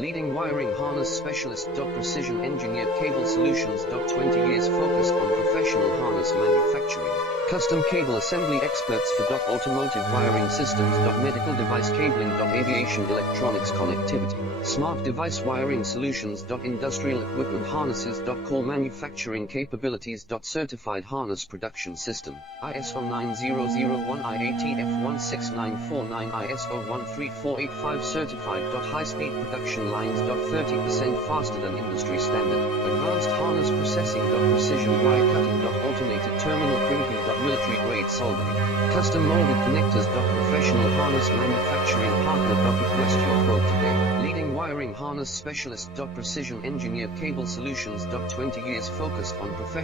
Leading wiring harness specialist. Precision engineered cable solutions. 20 years focused on professional harness manufacturing. Custom cable assembly experts for automotive wiring systems. Medical device cabling. Aviation electronics connectivity. Smart device wiring solutions. Industrial equipment harnesses. Core manufacturing capabilities. Certified harness production system. ISO 9001 IATF 16949 ISO 13485 certified. High-speed production lines. 30% faster than industry standard. Advanced harness processing. Precision wire cutting. Automated terminal crimping. Military grade soldering. Custom molded connectors. Professional harness manufacturing partner. Request your quote today. Leading wiring harness specialist. Precision engineered cable solutions. 20 years focused on professional